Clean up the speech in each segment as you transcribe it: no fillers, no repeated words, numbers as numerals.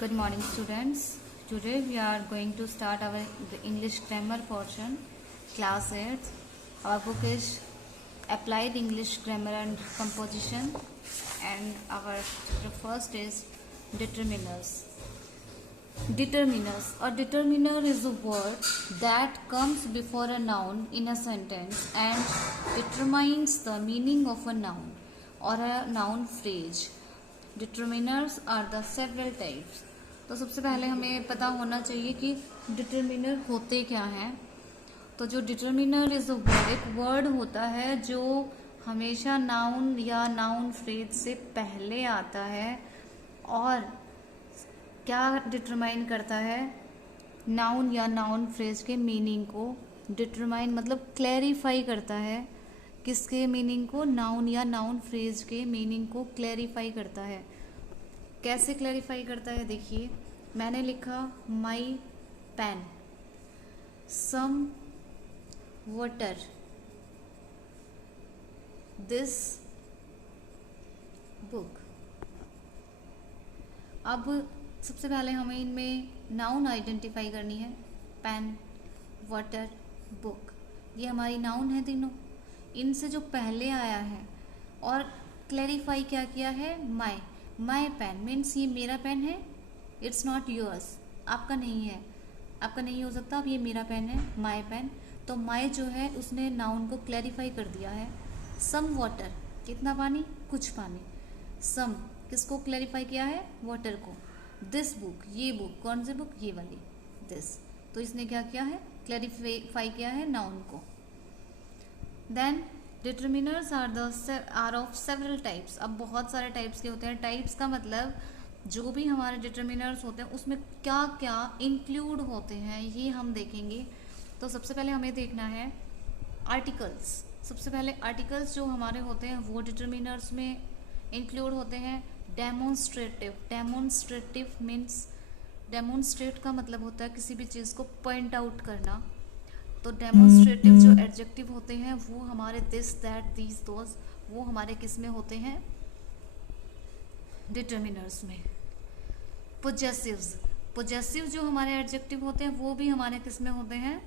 Good morning, students. Today we are going to start our English grammar portion, class 8. Our book is Applied English Grammar and Composition, and our chapter first is Determiners. Determiners. A determiner is a word that comes before a noun in a sentence and determines the meaning of a noun or a noun phrase. Determiners are the several types. तो सबसे पहले हमें पता होना चाहिए कि determiner होते क्या हैं. तो जो डिटर्मिनर इज एक वर्ड होता है जो हमेशा नाउन या नाउन फ्रेज से पहले आता है और क्या डिटरमाइन करता है, नाउन या नाउन फ्रेज के मीनिंग को डिटरमाइन मतलब क्लैरिफाई करता है. किसके मीनिंग को? नाउन या नाउन फ्रेज के मीनिंग को क्लैरिफाई करता है. कैसे क्लैरिफाई करता है? देखिए, मैंने लिखा my pen, some water, this book. अब सबसे पहले हमें इनमें नाउन आइडेंटिफाई करनी है. पेन, वाटर, बुक, ये हमारी नाउन है तीनों. इनसे जो पहले आया है और क्लैरिफाई क्या किया है, माई पेन मीन्स ये मेरा पेन है. इट्स नॉट योर्स, आपका नहीं है, आपका नहीं हो सकता. अब ये मेरा पेन है, माई पेन. तो माई जो है उसने नाउन को क्लैरिफाई कर दिया है. सम वाटर, कितना पानी? कुछ पानी. सम किसको क्लैरिफाई किया है? वाटर को. दिस बुक, ये बुक, कौन सी बुक? ये वाली, दिस. तो इसने क्या किया है? क्लैरिफाई किया है नाउन को. Then determiners are of several types. अब बहुत सारे टाइप्स के होते हैं. टाइप्स का मतलब जो भी हमारे डिटर्मिनर्स होते हैं उसमें क्या क्या इंक्लूड होते हैं ये हम देखेंगे. तो सबसे पहले हमें देखना है आर्टिकल्स. सबसे पहले आर्टिकल्स जो हमारे होते हैं वो डिटर्मिनर्स में इंक्लूड होते हैं. डेमोन्स्ट्रेटिव. डेमोन्स्ट्रेटिव मीन्स, डेमोन्स्ट्रेट का मतलब होता है किसी भी चीज़ को पॉइंट आउट करना. तो डेमोन्स्ट्रेटिव जो एडजेक्टिव होते हैं वो हमारे दिस, दैट, दीज, दोज, वो हमारे किस में होते हैं? डिटर्मिनर्स में. पोजेसिव्स. पोजेसिव जो हमारे एडजेक्टिव होते हैं वो भी हमारे किस में होते हैं?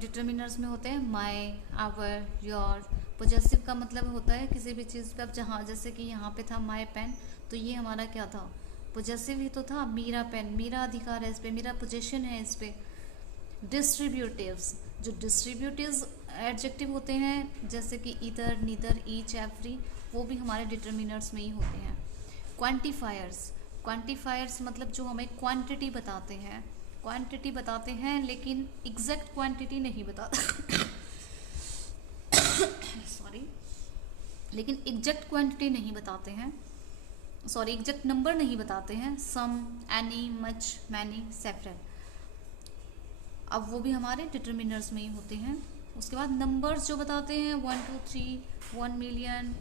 डिटर्मिनर्स में होते हैं. माई, आवर, योर. पोजेसिव का मतलब होता है किसी भी चीज़ पे. अब जहाँ जैसे कि यहाँ पे था माई पेन, तो ये हमारा क्या था? पोजेसिव ही तो था. मेरा पेन, मेरा अधिकार है इस पे, मेरा पोजेशन है इस पे. डिस्ट्रीब्यूटिव्स. जो डिस्ट्रीब्यूटिव्स एडजेक्टिव होते हैं जैसे कि ईदर, नीदर, ईच, एवरी, वो भी हमारे डिटर्मिनर्स में ही होते हैं. क्वांटिफायर्स. क्वांटिफायर्स मतलब जो हमें क्वांटिटी बताते हैं. क्वांटिटी बताते हैं लेकिन एग्जैक्ट क्वांटिटी नहीं बताते सॉरी, लेकिन एग्जैक्ट क्वांटिटी नहीं बताते हैं. सॉरी, एग्जैक्ट नंबर नहीं बताते हैं. सम, एनी, मच, मैनी, सेवरल. अब वो भी हमारे डिटर्मिनर्स में ही होते हैं. उसके बाद नंबर्स जो बताते हैं 1, 2, 3, 1 मिलियन,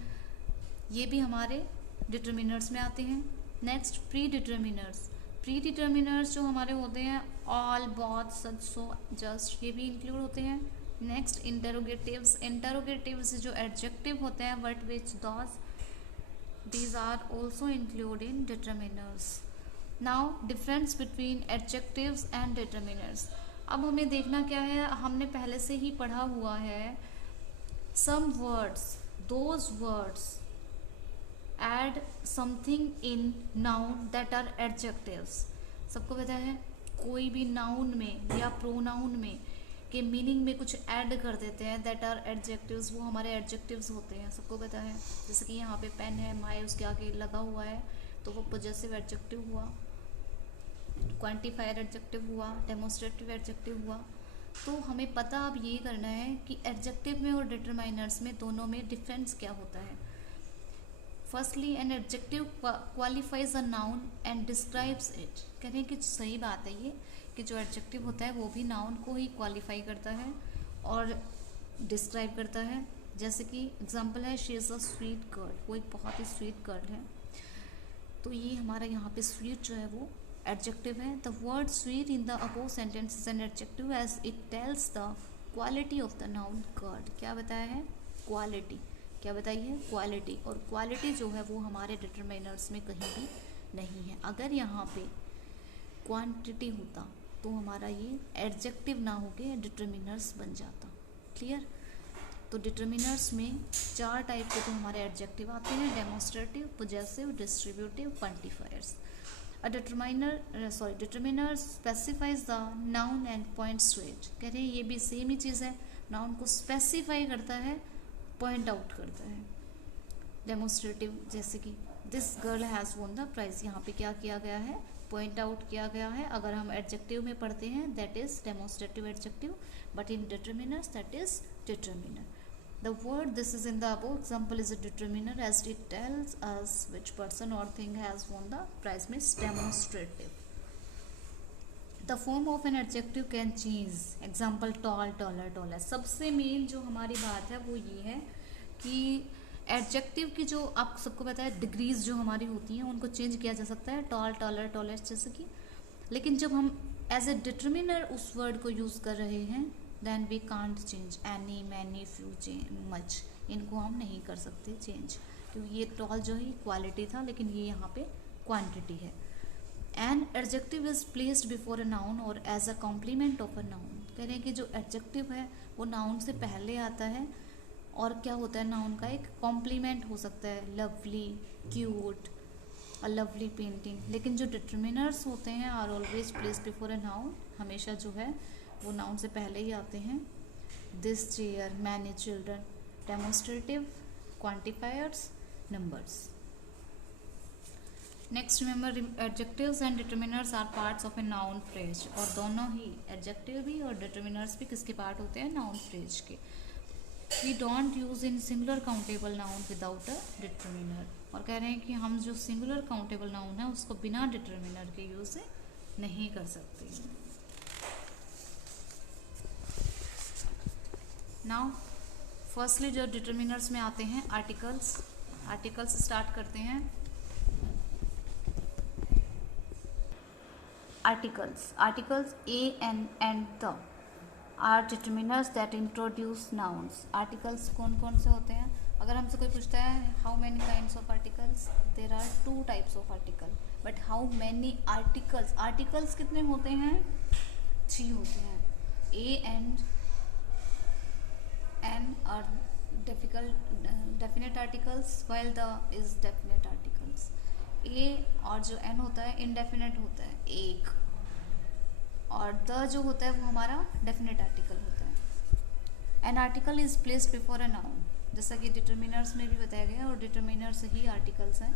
ये भी हमारे डिटर्मिनर्स में आते हैं. Next pre determiners. Pre determiners जो हमारे होते हैं ऑल, बोथ, सच, सो, जस्ट, ये भी इंक्लूड होते हैं. नेक्स्ट इंटरोगेटिव्स. इंटरोगेटिव्स जो एडजेक्टिव होते हैं what, which, those, these are also include in determiners. Now difference between adjectives and determiners. अब हमें देखना क्या है, हमने पहले से ही पढ़ा हुआ है. Some words, those words add something in noun that are adjectives. सबको पता है कोई भी नाउन में या प्रोनाउन में के मीनिंग में कुछ ऐड कर देते हैं दैट आर एडजेक्टिव्स, वो हमारे एडजेक्टिव्स होते हैं. सबको पता है. जैसे कि यहाँ पे पेन है, माई उसके आगे लगा हुआ है तो वो पॉजेसिव एडजेक्टिव हुआ. क्वांटिफायर एडजेक्टिव हुआ. डेमोन्स्ट्रेटिव एडजेक्टिव हुआ. तो हमें पता अब ये करना है कि एडजेक्टिव में और डिटरमाइनर्स में दोनों में डिफरेंस क्या होता है. Firstly, an adjective qualifies a noun and describes it. कह रहे हैं कि सही बात है ये कि जो एडजेक्टिव होता है वो भी नाउन को ही क्वालिफाई करता है और डिस्क्राइब करता है. जैसे कि एग्जाम्पल है she is a sweet girl, वो एक बहुत ही स्वीट गर्ल है. तो ये हमारा यहाँ पे स्वीट जो है वो एडजेक्टिव है. The word sweet in the above sentence is an adjective as it tells the quality of the noun girl. क्या बताया है? क्वालिटी. क्या बताइए? क्वालिटी. और क्वालिटी जो है वो हमारे डिटरमाइनर्स में कहीं भी नहीं है। अगर यहाँ पे क्वांटिटी होता तो हमारा ये एडजेक्टिव ना होके डिटर्मिनर्स बन जाता। क्लियर? तो डिटर्मिनर्स में 4 टाइप के तो हमारे एडजेक्टिव आते हैं, demonstrative, possessive, distributive, quantifiers. Determiner specifies the noun and points to it. कह रहे हैं ये भी सेम ही चीज़ है, नाउन को स्पेसिफाई करता है, पॉइंट आउट करता है। डेमोन्स्ट्रेटिव जैसे कि this girl has won the prize, यहाँ पे क्या किया गया है, पॉइंट आउट किया गया है। अगर हम एडजेक्टिव में पढ़ते हैं that is demonstrative adjective, but in determiners that is determiner. The word this is in the above example is a determiner as it tells us which person or thing has won the prize, means demonstrative. The form of an adjective can change. Example tall, taller, taller. सबसे main जो हमारी बात है वो ये है कि adjective की जो आप सबको पता है डिग्रीज जो हमारी होती हैं उनको चेंज किया जा सकता है, टॉल, टॉलर, टॉलेस्ट जैसे कि। लेकिन जब हम एज ए डिटर्मिनर उस वर्ड को यूज़ कर रहे हैं then we can't change any, many, few, much, इनको हम नहीं कर सकते चेंज, क्योंकि ये टॉल जो है क्वालिटी था लेकिन ये यहाँ पे क्वांटिटी है। An adjective is placed before a noun और as a complement of a noun. कह रहे हैं कि जो एडजेक्टिव है वो नाउन से पहले आता है और क्या होता है, नाउन का एक कॉम्प्लीमेंट हो सकता है, lovely, cute, a lovely painting. लेकिन जो डिटर्मिनर्स होते हैं are always placed before a noun, हमेशा जो है वो नाउन से पहले ही आते हैं। This chair, many children, demonstrative, quantifiers, numbers. Next remember adjectives and determiners are parts of a noun phrase. और दोनों ही एडजेक्टिव भी और डिटर्मिनर्स भी किसके पार्ट होते हैं, नाउन फ्रेज के। We don't use in singular countable noun without a determiner. और कह रहे हैं कि हम जो सिंगुलर काउंटेबल नाउन है उसको बिना डिटर्मिनर के यूज नहीं कर सकते। नाउ फर्स्टली जो डिटर्मिनर्स में आते हैं आर्टिकल्स। आर्टिकल्स स्टार्ट करते हैं। Articles a and the are determiners that introduce nouns. Articles कौन कौन से होते हैं? अगर हमसे कोई पूछता है how many kinds of articles, there are 2 types of article, but how many articles, articles कितने होते हैं? 3 होते हैं। A and an are definite articles while the is definite articles। A और जो एन होता है इनडेफिनेट होता है, एक, और द जो होता है वो हमारा डेफिनेट आर्टिकल होता है। An article is placed before a noun, जैसा कि डिटर्मिनर्स में भी बताया गया, और डिटर्मिनर्स ही आर्टिकल्स हैं,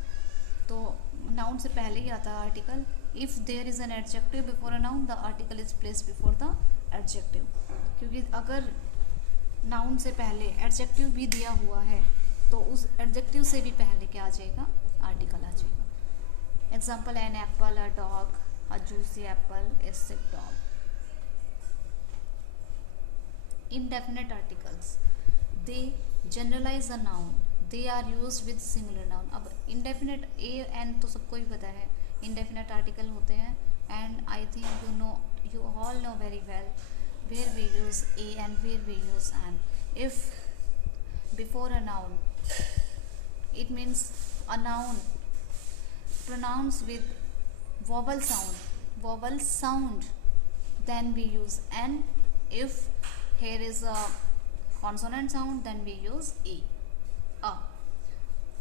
तो नाउन से पहले ही आता है article. If there is an adjective before a noun the article is placed before the adjective. क्योंकि अगर नाउन से पहले एडजेक्टिव भी दिया हुआ है तो उस एडजेक्टिव से भी पहले क्या आ जाएगा, आर्टिकल आ जाएगा। Example, an apple, a dog, a juicy apple, a sick dog. Indefinite articles they generalize a noun, they are used with singular noun. अब इनडेफिनेट ए एन तो सबको ही पता है इनडेफिनेट आर्टिकल होते हैं, and I think you all know very well where we use a and where we use an. If before a noun, it means a noun pronounced with vowel sound, then we use an. If here is a consonant sound, then we use a.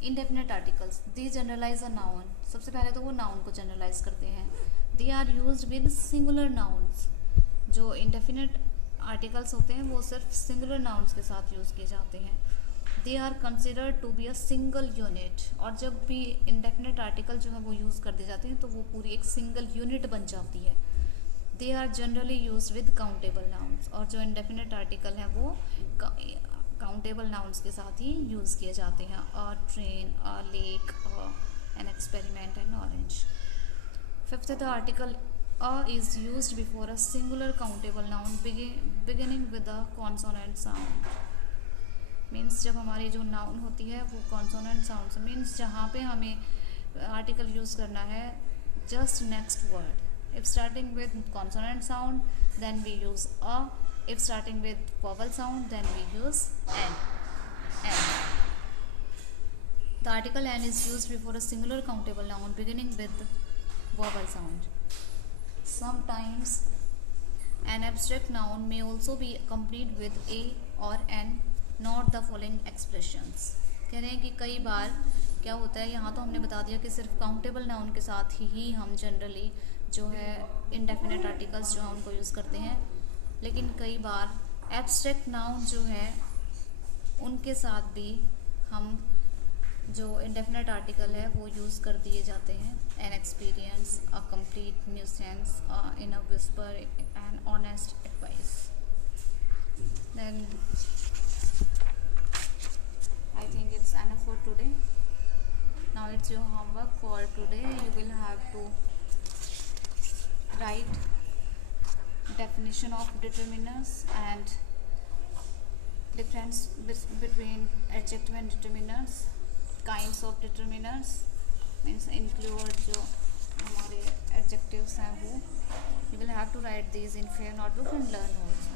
Indefinite articles, they generalize a noun. सबसे पहले तो वो noun को generalise करते हैं। They are used with singular nouns. जो indefinite articles होते हैं वो सिर्फ सिंगुलर नाउन्स के साथ यूज़ किए जाते हैं। They are considered to be a single unit, और जब भी इंडेफिनेट आर्टिकल जो है वो यूज़ कर दिए जाते हैं तो वो पूरी एक सिंगल यूनिट बन जाती है। They are generally use with countable nouns, और जो इंडेफिनेट आर्टिकल है वो काउंटेबल नाउन्स के साथ ही यूज़ किए जाते हैं। अ train, a lake, an experiment, N orange. Fifth, the article a is used before a singular countable noun beginning with a consonant sound। Means जब हमारी जो नाउन होती है वो कॉन्सोनेंट साउंड से, मीन्स जहाँ पे हमें आर्टिकल यूज़ करना है just next word. If starting with consonant sound then we use a, if starting with vowel sound then we use an. The article "an" is used before a singular countable noun beginning with vowel sound. Sometimes an abstract noun may also be accompanied with a or an, not the following expressions. कह रहे हैं कि कई बार क्या होता है, यहाँ तो हमने बता दिया कि सिर्फ काउंटेबल नाउन के साथ ही हम जनरली जो है इंडेफिनेट आर्टिकल्स जो हैं उनको यूज़ करते हैं, लेकिन कई बार एब्स्ट्रैक्ट नाउन जो है उनके साथ भी हम जो इंडेफिनेट आर्टिकल है वो यूज़ कर दिए जाते हैं. An experience, a complete nuisance, in a whisper, an honest advice. Then I think it's enough for today. Now it's your homework for today. You will have to write definition of determiners and difference between adjective and determiners, kinds of determiners, means include जो हमारे adjectives हैं वो. You will have to write these in fair notebook and learn also.